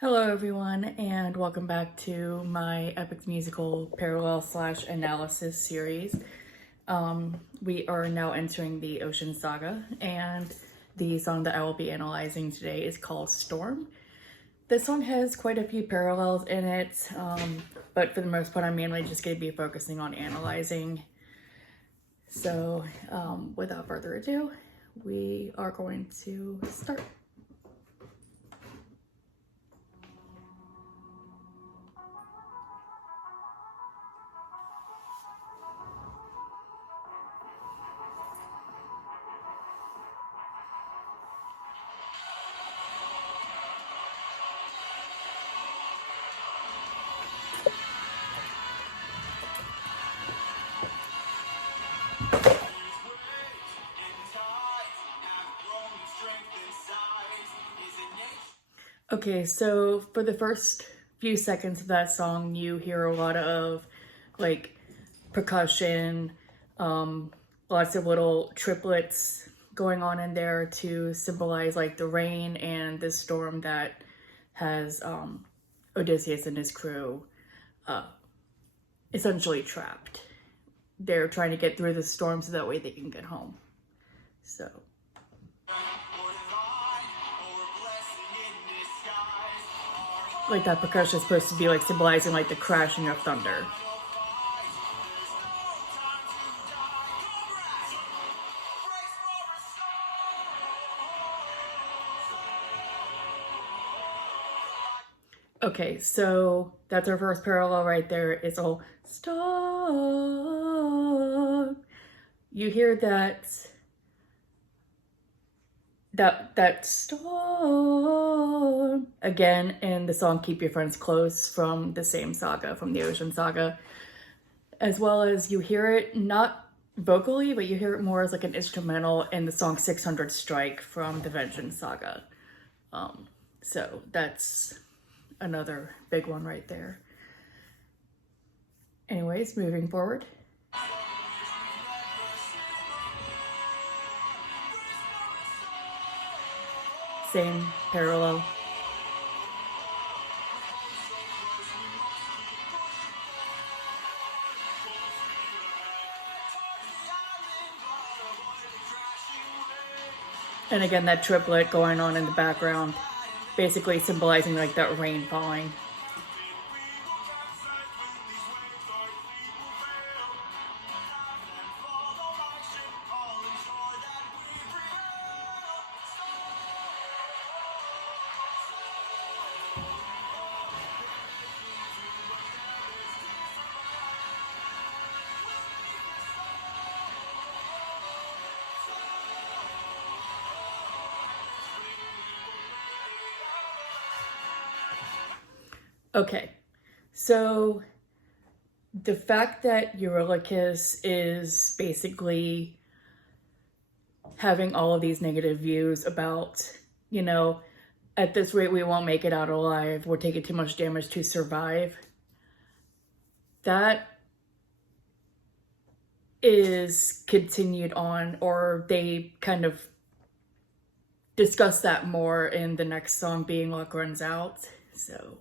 Hello everyone, and welcome back to my Epic Musical Parallel / Analysis series. We are now entering the Ocean Saga, and the song that I will be analyzing today is called Storm. This song has quite a few parallels in it, but for the most part I'm mainly just going to be focusing on analyzing. So without further ado, we are going to start. Okay, so for the first few seconds of that song, you hear a lot of like percussion, lots of little triplets going on in there to symbolize like the rain and the storm that has Odysseus and his crew essentially trapped. They're trying to get through the storm so that way they can get home. So. Like that percussion is supposed to be like symbolizing like the crashing of thunder. Okay, so that's our first parallel right there. It's all stop. You hear that storm again in the song Keep Your Friends Close from the same saga, from the Ocean Saga. As well as you hear it not vocally, but you hear it more as like an instrumental in the song 600 Strike from the Vengeance Saga. So that's another big one right there. Anyways, moving forward. Same parallel. And again, that triplet going on in the background, basically symbolizing like that rain falling. Okay, so the fact that Eurylochus is basically having all of these negative views about, you know, at this rate we won't make it out alive, we're taking too much damage to survive, that is continued on, or they kind of discuss that more in the next song, Being Luck Runs Out. So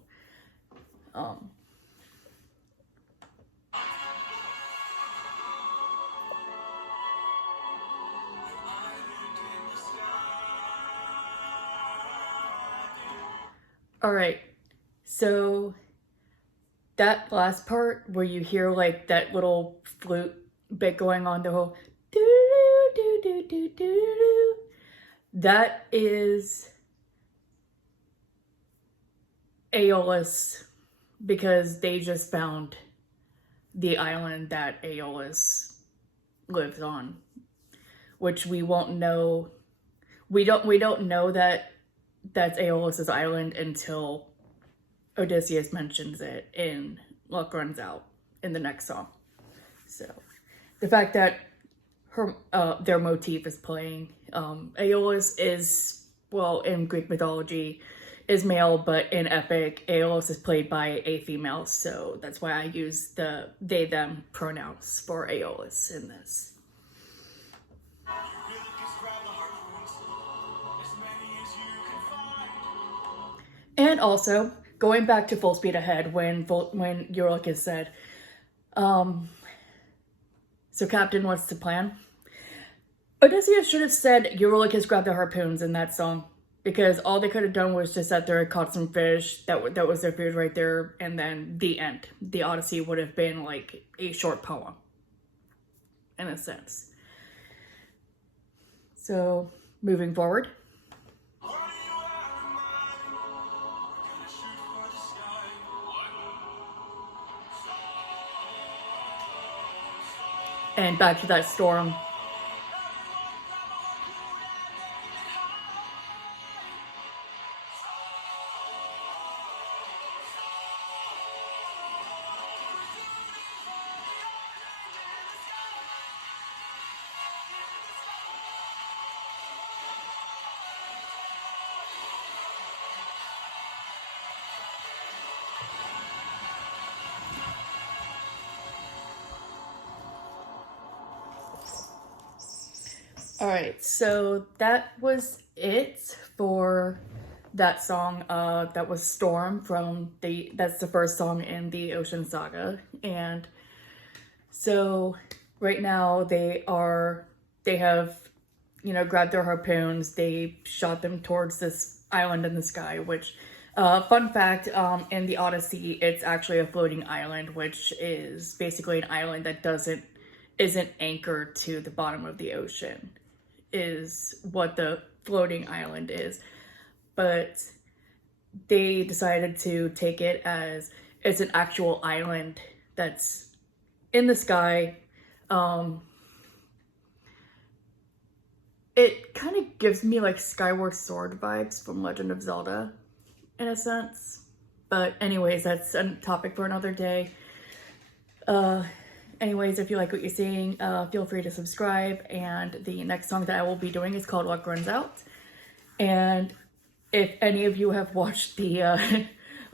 all right, so that last part where you hear like that little flute bit going on, the whole do do do do do do, that is Aeolus, because they just found the island that Aeolus lives on, which we won't know. We don't know that that's Aeolus's island until Odysseus mentions it in Luck Runs Out in the next song. So the fact that their motif is playing, Aeolus is, well, in Greek mythology is male, but in Epic, Aeolus is played by a female, so that's why I use the they them pronouns for Aeolus in this. And And also, going back to Full Speed Ahead, when Eurylochus said, so Captain, what's the plan? Odysseus should have said Eurylochus grabbed the harpoons in that song, because all they could have done was just sat there and caught some fish. That was their food right there, and then the end. The Odyssey would have been like a short poem, in a sense. So, moving forward. And back to that storm. Alright, so that was it for that song. That was Storm that's the first song in the Ocean Saga. And so right now they have, grabbed their harpoons, they shot them towards this island in the sky, which, fun fact, in the Odyssey, it's actually a floating island, which is basically an island that isn't anchored to the bottom of the ocean, is what the floating island is. But they decided to take it as it's an actual island that's in the sky. It kind of gives me like Skyward Sword vibes from Legend of Zelda, in a sense. But anyways, that's a topic for another day. Anyways, if you like what you're seeing, feel free to subscribe. And the next song that I will be doing is called Luck Runs Out. And if any of you have watched the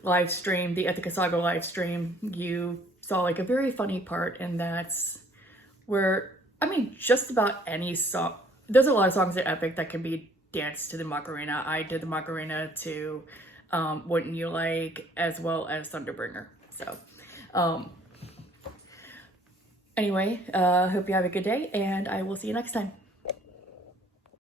live stream, the Ithaca Saga live stream, you saw like a very funny part, and that's where, just about any song. There's a lot of songs at Epic that can be danced to the Macarena. I did the Macarena to Wouldn't You Like, as well as Thunderbringer. So, anyway, hope you have a good day, and I will see you next time.